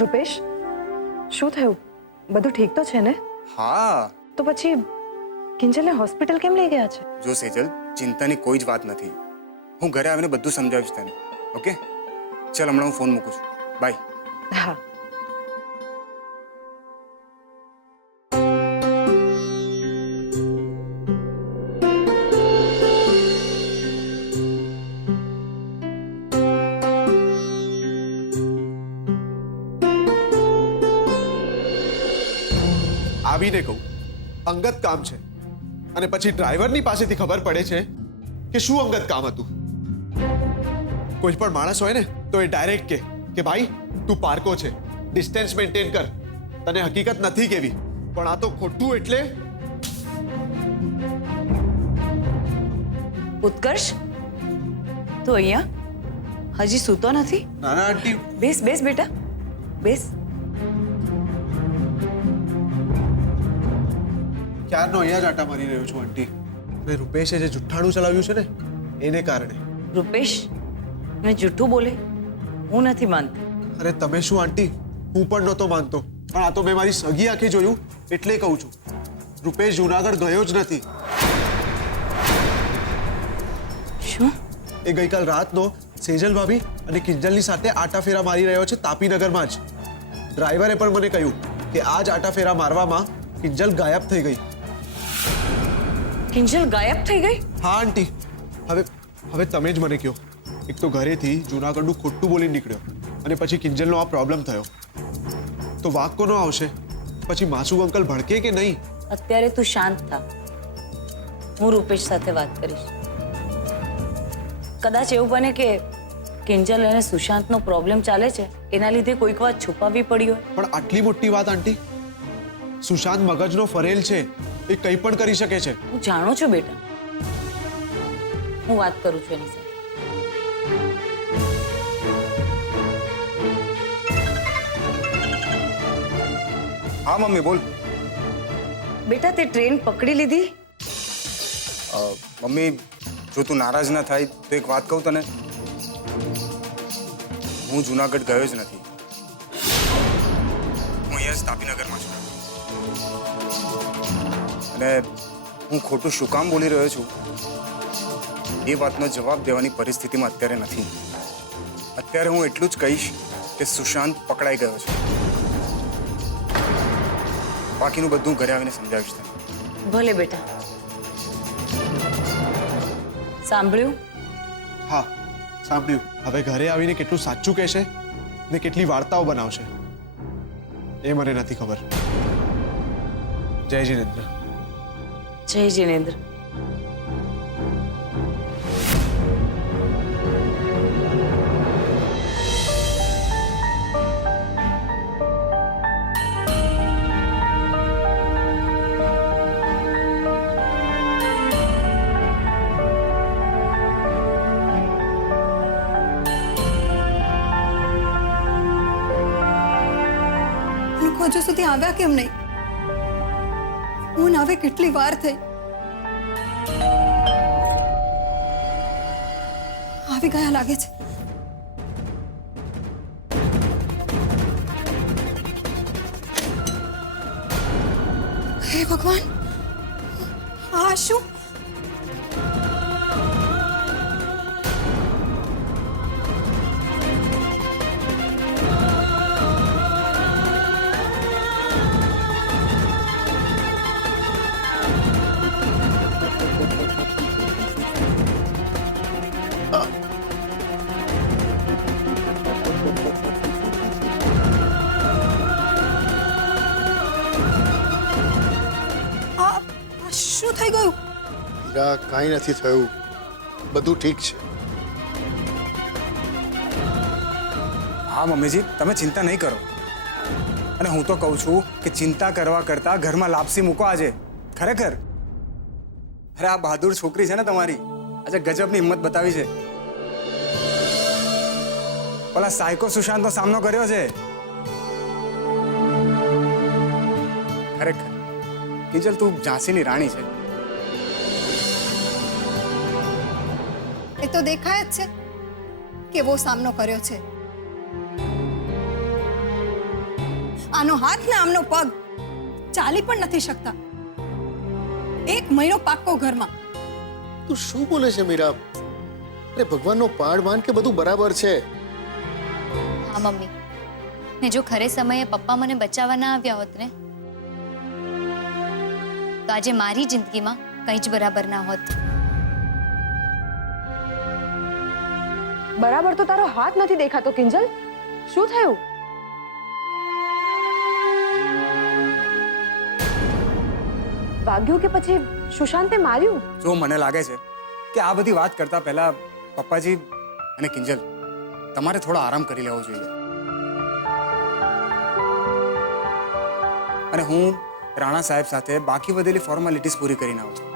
રૂપેશ, શું થયું? બધું ઠીક તો છે ને? હા. તો પછી કિંજલને હોસ્પિટલ કેમ લઈ ગયા છે? જો સેજલ, ચિંતાની કોઈ જ વાત નથી. હું ઘરે આવીને બધું સમજાવીશ તને. ઓકે? ચાલ હમણાં હું ફોન મૂકું છું. બાય. હા. આવીને કહું અંગત કામ છે અને પછી ડ્રાઈવરની પાસેથી ખબર પડે છે કે શું અંગત કામ હતું. કોઈ પણ માણસ હોય ને તો એ ડાયરેક્ટ કે ભાઈ તું પાર્કો છે, ડિસ્ટન્સ મેન્ટેન કર, તને હકીકત નથી કેવી. પણ આ તો ખોટું. એટલે ઉત્કર્ષ, તું અહીંયા હજી સૂતો નથી? નાના આંટી, બેસ બેસ બેટા, બેસ. ક્યારનો અહીંયા જ આટા મારી રહ્યો છું આંટી. અને રૂપેશે જે જુઠ્ઠાણું ચલાવ્યું છે ને એને કારણે. રૂપેશ, મેં જૂઠું બોલે? હું નથી માનતી. અરે તમે શું આંટી, હું પણ નહોતો માનતો, પણ આ તો મેં મારી સગી આંખે જોયું એટલે કહું છું. રૂપેશ જુનાગઢ ગયો જ નથી. શું? એ ગઈકાલ રાતનો સેજલ ભાભી અને કિંજલની સાથે આટાફેરા મારી રહ્યો છે તાપીનગરમાં જ. ડ્રાઈવરે પણ મને કહ્યું કે આ જ આટાફેરા મારવામાં કિંજલ ગાયબ થઈ ગઈ. કિંજલ ગાયબ થઈ ગઈ? હા આંટી. હવે તમે જ મને કહો, એક તો ઘરેથી જુનાગઢનું ખોટું બોલીને નીકળ્યો અને પછી કિંજલનો આ પ્રોબ્લેમ થયો, તો વાંક કોનો આવશે? પછી માસુ અંકલ ભડકે કે નહીં? અત્યારે તું શાંત થા, હું રૂપેશ સાથે વાત કરીશ. કદાચ એવું બને કે કિંજલ અને સુશાંતનો પ્રોબ્લેમ ચાલે છે, એના લીધે કોઈક વાત છુપાવવી પડી હોય. પણ આટલી મોટી વાત આંટી, સુશાંત મગજનો ફરેલ છે, એ કંઈ પણ કરી શકે છે. હું જાણું છું બેટા, હું વાત કરું છું એની સાથે. હા મમ્મી, બોલ. બેટા, તે ટ્રેન પકડી લીધી? મમ્મી, જો તું નારાજ ના થાય તો એક વાત કહું તને. હું જુનાગઢ ગયો જ નથી. હું અહીંયા જ તાપીનગરમાં છું. અને હું ખોટું શું કામ બોલી રહ્યો છું એ વાતનો જવાબ દેવાની પરિસ્થિતિમાં અત્યારે નથી. અત્યારે હું એટલું જ કહીશ કે સુશાંત પકડાઈ ગયો છે. બાકીનું બધું ઘરે આવીને સમજાવીશ તને. ભલે બેટા. સાંભળ્યું? હા, સાંભળ્યું. હવે ઘરે આવીને કેટલું સાચું કહેશે ને કેટલી વાર્તાઓ બનાવશે એ મને નથી ખબર. જય જીનેન્દ્ર. જય જીનેન્દ્ર. હજુ સુધી આવ્યા કેમ નહીં? હું આવે કેટલી વાર થઈ. આવી ગયા લાગે છે. હે ભગવાન, આ શું? શું થઈ ગયું? હીરા, કાંઈ નથી થયું, બધું ઠીક છે. હા મમ્મીજી, તમે ચિંતા નહીં કરો. અને હું તો કહું છું કે ચિંતા કરવા કરતા ઘરમાં લાપસી મૂકો આજે. ખરેખર. અરે આ બહાદુર છોકરી છે ને તમારી, આજે ગજબની હિંમત બતાવી છે. પેલા સાયકો સુશાંતનો સામનો કર્યો છે. ખરેખર કિંજલ, તું ઝાંસીની રાણી છે. એ તો દેખાય જ છે કેવો સામનો કર્યો છે. આનો હાથ ને આમનો પગ ચાલી પણ નથી શકતા. 1 મહિનો પાક્કો ઘરમાં. તું શું બોલે છે મીરા? અરે ભગવાનનો પાડ માન કે બધું બરાબર છે. હા મમ્મી, ને જો ખરે સમયે પપ્પા મને બચાવવા ના આવ્યા હોત ને તો આજે મારી જિંદગીમાં કંઈ જ બરાબર ના હોત. બરાબર તો તારો હાથ નથી દેખાતો કિંજલ. શું થયું? વાગ્યું કે પછી સુશાંતે માર્યું? જો મને લાગે છે કે આ બધી વાત કરતા પહેલા પપ્પાજી અને કિંજલ તમારે થોડો આરામ કરી લેવો જોઈએ. અને હું રાણા સાહેબ સાથે બાકી વધેલી ફોર્માલિટીઝ પૂરી કરીને આવું છું.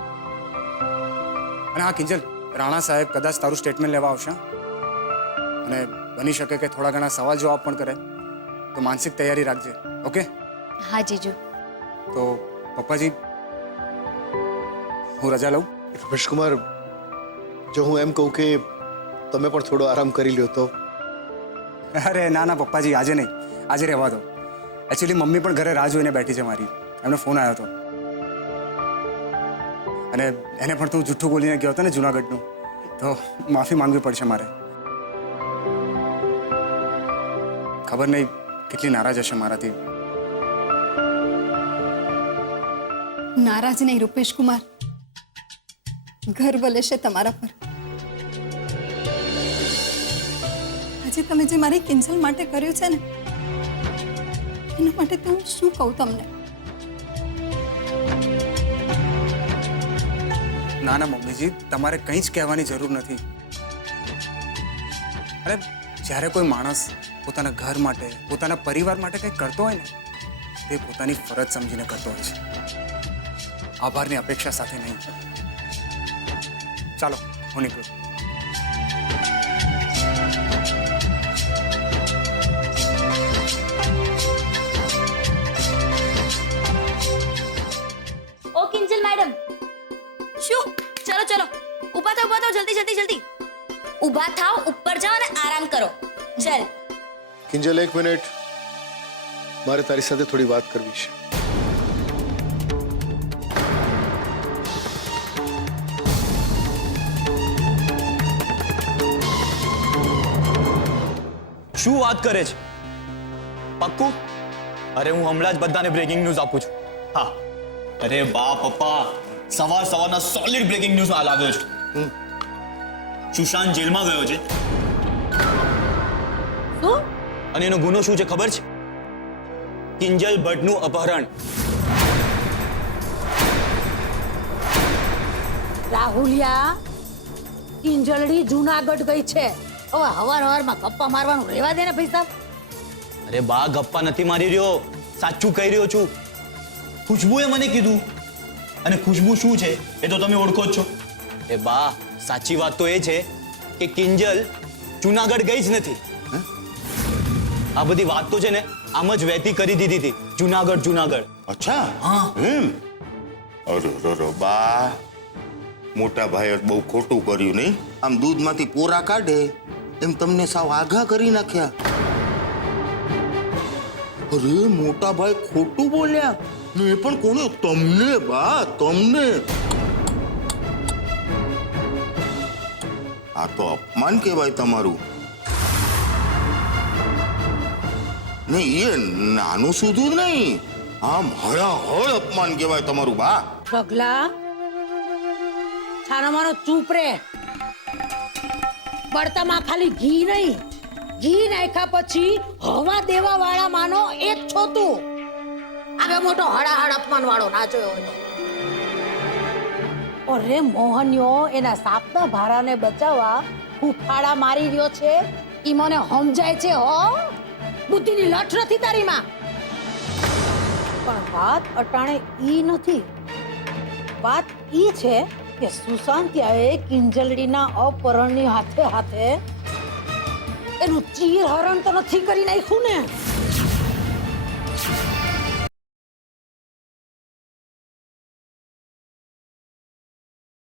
અને હા કિંજલ, રાણા સાહેબ કદાચ તારું સ્ટેટમેન્ટ લેવા આવશે અને બની શકે કે થોડા ઘણા સવાલ જવાબ પણ કરે, તો માનસિક તૈયારી રાખજે. ઓકે? હા જીજુ. તો પપ્પાજી હું રજા લઉં? રમેશકુમાર, જો હું એમ કહું કે તમે પણ થોડો આરામ કરી લ્યો તો? અરે ના ના પપ્પાજી, આજે નહીં, આજે રહેવા દો. એકચ્યુઅલી મમ્મી પણ ઘરે રાહ જોઈને બેઠી છે મારી. એમનો ફોન આવ્યો હતો અને એને પણ તું જુઠ્ઠું બોલીને ગયો હતો ને જુનાગઢનું, તો માફી માંગવી પડશે મારે. ખબર નહીં કેટલી નારાજ હશે મારાથી. નારાજ નહીં રૂપેશ કુમાર, ગર્વ લેશે તમારા પર. આજે તમે જે મારી કિંજલ માટે કર્યું છે ને, એના માટે તો હું શું કહું તમને. ના ના મમ્મીજી, તમારે કંઈ જ કહેવાની જરૂર નથી. અરે જ્યારે કોઈ માણસ પોતાના ઘર માટે, પોતાના પરિવાર માટે કંઈક કરતો હોય ને, તે પોતાની ફરજ સમજીને કરતો હોય છે, આભારની અપેક્ષા સાથે નહીં. ચાલો હું નીકળું. ઓ કિંજલ મેડમ, શું? ચલો ચલો, ઊભા થાઓ, જલ્દી જલ્દી જલ્દી ઊભા થાઓ, ઉપર જાઓ અને આરામ કરો. ચલ. કિંજલ, 1 મિનિટ, મારે તારી સાથે થોડી વાત કરવી છે. શું વાત કરે છે? પક્કું? અરે હું હમણાં જ બધાને બ્રેકિંગ ન્યૂઝ આપું છું. હા. અરે વાહ પપ્પા, સવારના સોલિડ બ્રેકિંગ ન્યૂઝ હાલ આવ્યો છે. સુશાંત જેલમાં ગયો છે. શું? અને એનો ગુનો શું છે ખબર છે? કિંજલ ભટ્ટનું અપહરણ. રાહુલિયા, કિંજલડી જુનાગઢ ગઈ છે. હવે હવારમાં ગપ્પા મારવાનું રહેવા દે ને પૈસા. અરે બા, ગપ્પા નથી મારી રહ્યો, સાચું કહી રહ્યો છું. ખુશ્બુએ મને કીધું, અને ખુશ્બુ શું છે એ તો તમે ઓળખો જ છો. એ બા, સાચી વાત તો એ છે કે કિંજલ જુનાગઢ ગઈ જ નથી. આ બધી વાત તો છે ને આમ જ વહેતી કરી દીધી હતી. જુનાગઢ. અચ્છા, હા. એમ? અરે બા, મોટા ભાઈએ બહુ ખોટું કર્યું નહીં? આમ દૂધમાંથી પોરા કાઢે એમ તમને સાવ આઘા કરી નાખ્યા. અરે મોટા ભાઈ ખોટું બોલ્યા ને, એ પણ કોને? તમને બા, તમને. આ તો અપમાન કહેવાય તમારું. નહીં, એ નાનું સુધું નહીં, આમ હળાહળ અપમાન કહેવાય તમારું બા. પગલા, છાનામાનો ચૂપ રે. બળતામાં ખાલી ઘી નહીં, ઘી નાખ્યા પછી હવા દેવા વાળા માનો એક છો તું. આગળ મોટો હળાહળ અપમાન વાળો ના જોયો હોય. અરે મોહન્યો એના સાપના ભારાને બચાવવા ફૂફાડા મારી રહ્યો છે. ઈ મને સમજાય છે હો. બુદ્ધિની લઠ નથી તારીમાં. પણ વાત અટાણે ઈ નથી. વાત ઈ છે કે સુશાંતિયાએ કિંજલડીના અપહરણની હાથે હાથે એનું ચીરહરણ તો નથી કરી નાખ્યું ને.